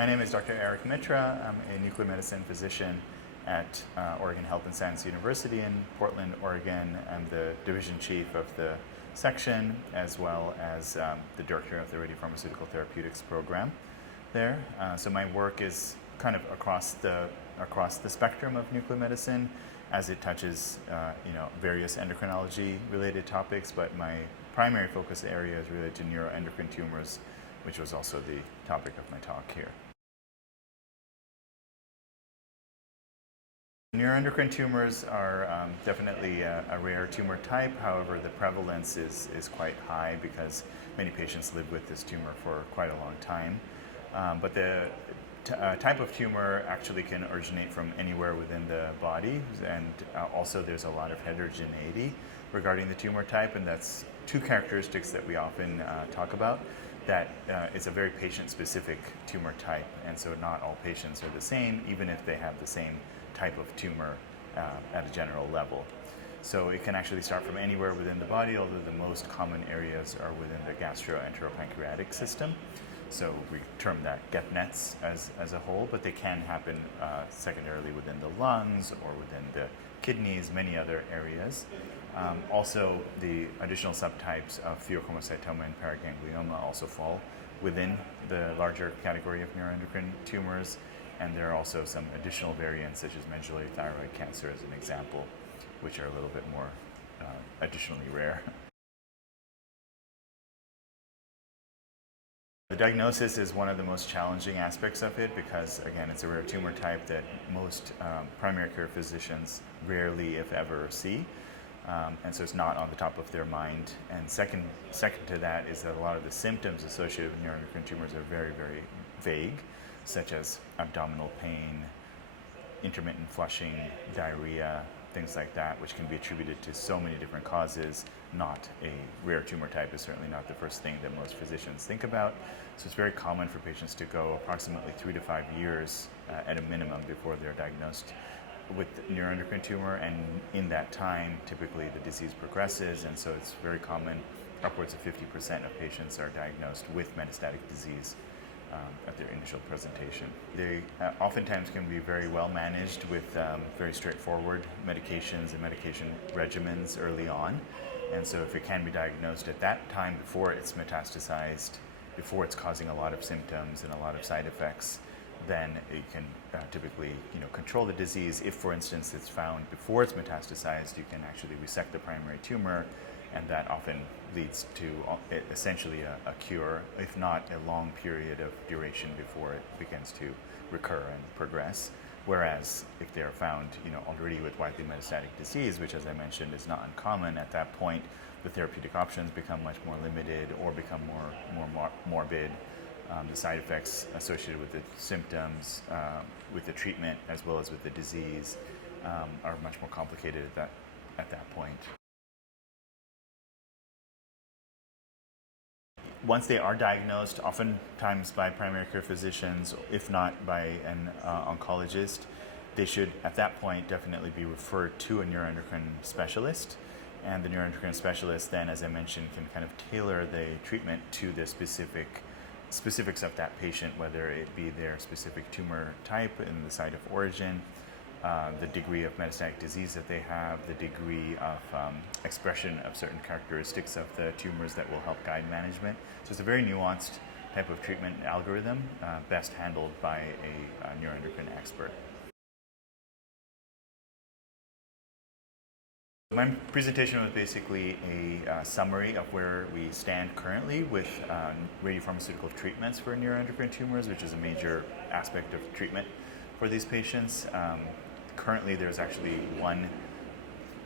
My name is Dr. Erik Mittra. I'm a nuclear medicine physician at Oregon Health and Science University in Portland, Oregon. I'm the division chief of the section, as well as the director of the Radiopharmaceutical Therapeutics program there. So my work is kind of across the spectrum of nuclear medicine, as it touches various endocrinology-related topics, but my primary focus area is related to neuroendocrine tumors, which was also the topic of my talk here. Neuroendocrine tumors are definitely a rare tumor type. However, the prevalence is quite high because many patients live with this tumor for quite a long time. But the type of tumor actually can originate from anywhere within the body, and also there's a lot of heterogeneity regarding the tumor type, and that's two characteristics that we often talk about. That it's a very patient-specific tumor type, and so not all patients are the same, even if they have the same type of tumor at a general level. So it can actually start from anywhere within the body, although the most common areas are within the gastroenteropancreatic system. So we term that GEP-NETs as a whole, but they can happen secondarily within the lungs or within the kidneys, many other areas. Also, the additional subtypes of pheochromocytoma and paraganglioma also fall within the larger category of neuroendocrine tumors, and there are also some additional variants, such as medullary thyroid cancer as an example, which are a little bit more additionally rare. The diagnosis is one of the most challenging aspects of it because, again, it's a rare tumor type that most primary care physicians rarely, if ever, see. And so it's not on the top of their mind. And second to that is that a lot of the symptoms associated with neuroendocrine tumors are very, very vague, such as abdominal pain, intermittent flushing, diarrhea, things like that, which can be attributed to so many different causes. Not a rare tumor type is certainly not the first thing that most physicians think about. So it's very common for patients to go approximately 3 to 5 years at a minimum before they're diagnosed with neuroendocrine tumor, and in that time, typically the disease progresses, and so it's very common. Upwards of 50% of patients are diagnosed with metastatic disease at their initial presentation. They oftentimes can be very well managed with very straightforward medications and medication regimens early on. And so if it can be diagnosed at that time before it's metastasized, before it's causing a lot of symptoms and a lot of side effects, then you can typically control the disease. If, for instance, it's found before it's metastasized, you can actually resect the primary tumor, and that often leads to essentially a cure, if not a long period of duration before it begins to recur and progress. Whereas if they're found already with widely metastatic disease, which, as I mentioned, is not uncommon, at that point the therapeutic options become much more limited or become more morbid. The side effects associated with the symptoms, with the treatment, as well as with the disease, are much more complicated at that point. Once they are diagnosed, oftentimes by primary care physicians, if not by an oncologist, they should, at that point, definitely be referred to a neuroendocrine specialist. And the neuroendocrine specialist then, as I mentioned, can kind of tailor the treatment to the specifics of that patient, whether it be their specific tumor type and the site of origin, the degree of metastatic disease that they have, the degree of expression of certain characteristics of the tumors that will help guide management. So it's a very nuanced type of treatment algorithm, best handled by a neuroendocrine expert. My presentation was basically a summary of where we stand currently with radiopharmaceutical treatments for neuroendocrine tumors, which is a major aspect of treatment for these patients. Currently, there's actually one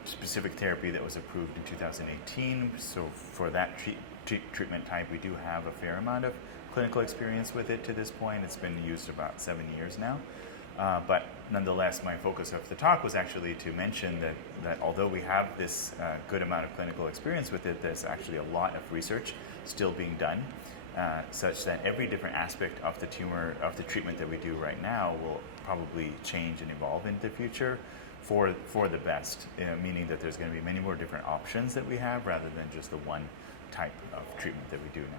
specific therapy that was approved in 2018. So for that treatment type, we do have a fair amount of clinical experience with it to this point. It's been used about 7 years now. But nonetheless, my focus of the talk was actually to mention that although we have this good amount of clinical experience with it, there's actually a lot of research still being done, such that every different aspect of the treatment that we do right now will probably change and evolve in the future for the best, meaning that there's going to be many more different options that we have rather than just the one type of treatment that we do now.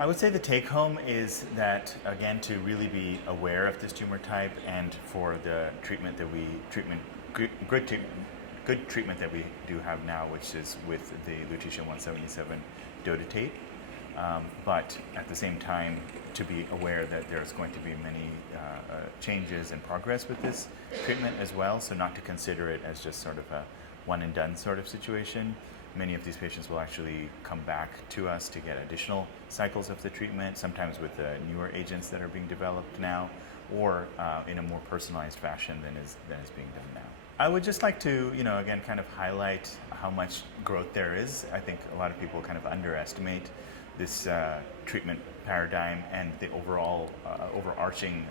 I would say the take home is that, again, to really be aware of this tumor type and for the treatment that good treatment that we do have now, which is with the lutetium-177 dotatate. But at the same time, to be aware that there's going to be many changes and progress with this treatment as well, so not to consider it as just sort of a one and done sort of situation. Many of these patients will actually come back to us to get additional cycles of the treatment, sometimes with the newer agents that are being developed now, or in a more personalized fashion than is being done now. I would just like to, again, kind of highlight how much growth there is. I think a lot of people kind of underestimate this treatment paradigm and the overall overarching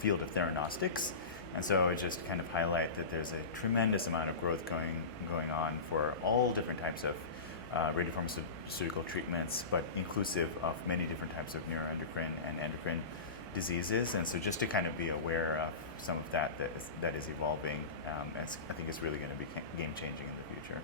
field of theranostics. And so I just kind of highlight that there's a tremendous amount of growth going on for all different types of radiopharmaceutical treatments, but inclusive of many different types of neuroendocrine and endocrine diseases. And so just to kind of be aware of some of that is evolving, I think is really going to be game changing in the future.